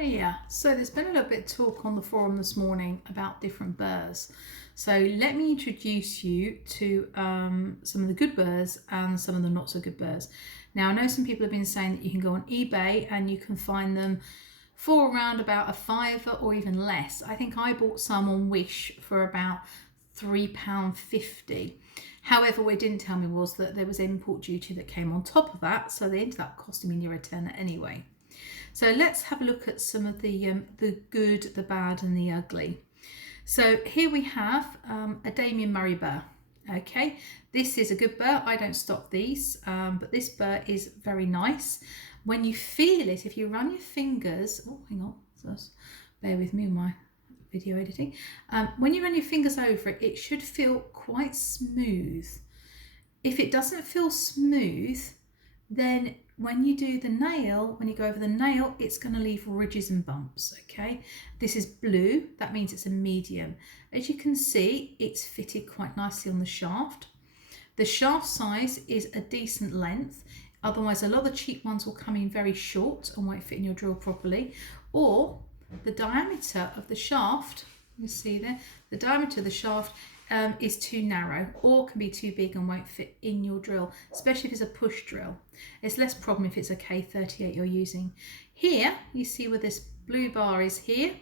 Hiya. So there's been a little bit of talk on the forum this morning about different burrs. So let me introduce you to some of the good burrs and some of the not so good burrs. Now I know some people have been saying that you can go on eBay and you can find them for around about a £5 or even less. I think I bought some on Wish for about £3.50. However, what it didn't tell me was that there was import duty that came on top of that, so they ended up costing me near a tenner anyway. So let's have a look at some of the good, the bad and the ugly. So here we have a Damien Murray burr. Okay, this is a good burr. I don't stock these, but this burr is very nice. When you feel it, if you run your fingers, oh hang on, just bear with me on my video editing. When you run your fingers over it, it should feel quite smooth. If it doesn't feel smooth, then when you do the nail, when you go over the nail, it's going to leave ridges and bumps, okay? This is blue, that means it's a medium. As you can see, it's fitted quite nicely on the shaft. The shaft size is a decent length, otherwise a lot of the cheap ones will come in very short and won't fit in your drill properly. Or the diameter of the shaft, you see there, the diameter of the shaft is too narrow or can be too big and won't fit in your drill, especially if it's a push drill. It's less problem if it's a K38 you're using. Here you see where this blue bar is here,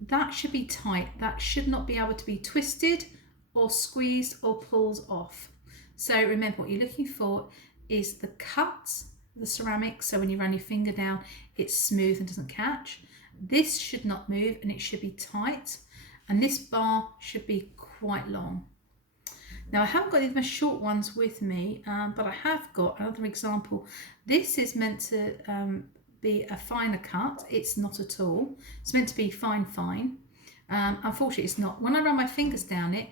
that should be tight. That should not be able to be twisted or squeezed or pulled off. So remember, what you're looking for is the cut, the ceramic, so when you run your finger down it's smooth and doesn't catch. This should not move and it should be tight, and this bar should be quite long. Now I haven't got these short ones with me, but I have got another example. This is meant to be a finer cut. It's not at all. It's meant to be fine. Unfortunately it's not. When I run my fingers down it,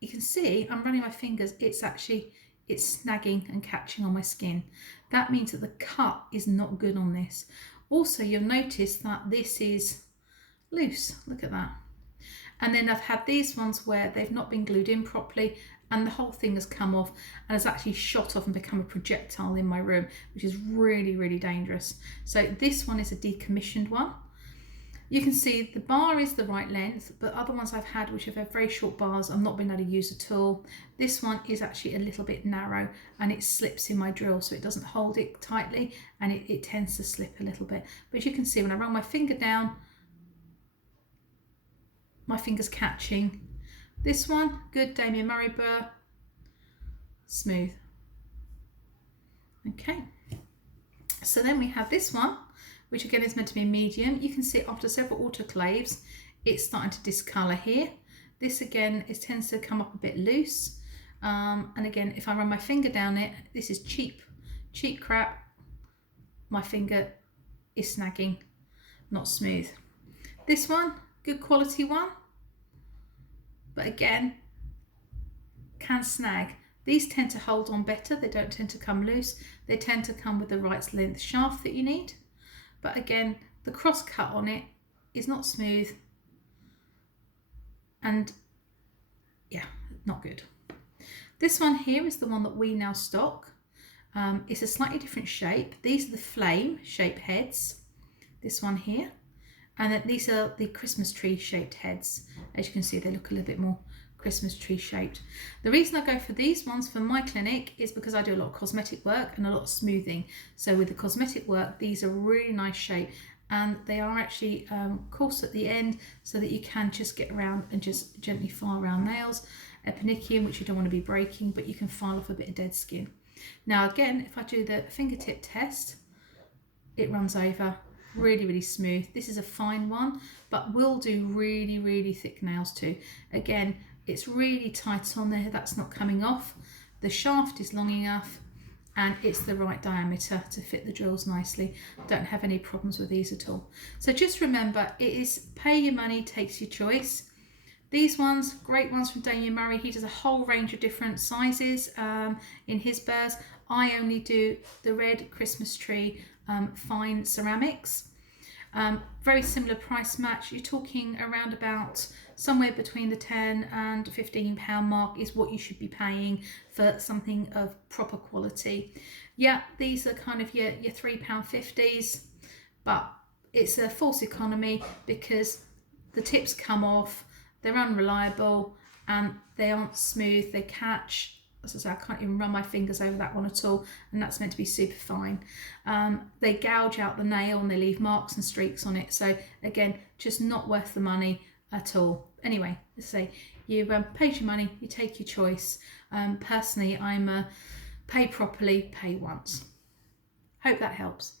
you can see I'm running my fingers, it's snagging and catching on my skin. That means that the cut is not good on this. Also, you'll notice that this is loose. Look at that. And then I've had these ones where they've not been glued in properly and the whole thing has come off and has actually shot off and become a projectile in my room, which is really, really dangerous. So this one is a decommissioned one. You can see the bar is the right length, but other ones I've had which have had very short bars I've not been able to use at all. This one is actually a little bit narrow and it slips in my drill, so it doesn't hold it tightly and it tends to slip a little bit. But as you can see, when I run my finger down, my finger's catching. This one, good Damien Murray burr, smooth. Okay, so then we have this one, which again is meant to be a medium. You can see after several autoclaves, it's starting to discolour here. This again tends to come up a bit loose. And again, if I run my finger down it, this is cheap crap. My finger is snagging, not smooth. This one, good quality one, but again, can snag. These tend to hold on better, they don't tend to come loose. They tend to come with the right length shaft that you need. But again, the cross cut on it is not smooth and yeah, not good. This one here is the one that we now stock. It's a slightly different shape. These are the flame shape heads, this one here. And then these are the Christmas tree shaped heads. As you can see, they look a little bit more Christmas tree shaped. The reason I go for these ones for my clinic is because I do a lot of cosmetic work and a lot of smoothing. So with the cosmetic work, these are really nice shape and they are actually coarse at the end so that you can just get around and just gently file around nails. A Pedicure, which you don't want to be breaking, but you can file off a bit of dead skin. Now again, if I do the fingertip test, it runs over. Really, really smooth. This is a fine one, but will do really, really thick nails too. Again, it's really tight on there. That's not coming off. The shaft is long enough and it's the right diameter to fit the drills nicely. Don't have any problems with these at all. So just remember, it is pay your money, takes your choice. These ones, great ones from Damien Murray. He does a whole range of different sizes in his burrs. I only do the red Christmas tree fine ceramics. Very similar price match. You're talking around about somewhere between the £10 and £15 mark is what you should be paying for something of proper quality. Yeah, these are kind of your £3.50s, but it's a false economy because the tips come off, they're unreliable, and they aren't smooth, they catch. As I say, I can't even run my fingers over that one at all, and that's meant to be super fine. They gouge out the nail and they leave marks and streaks on it. So again, just not worth the money at all. Anyway, let's say you paid your money, you take your choice. Personally, I'm pay properly, pay once. Hope that helps.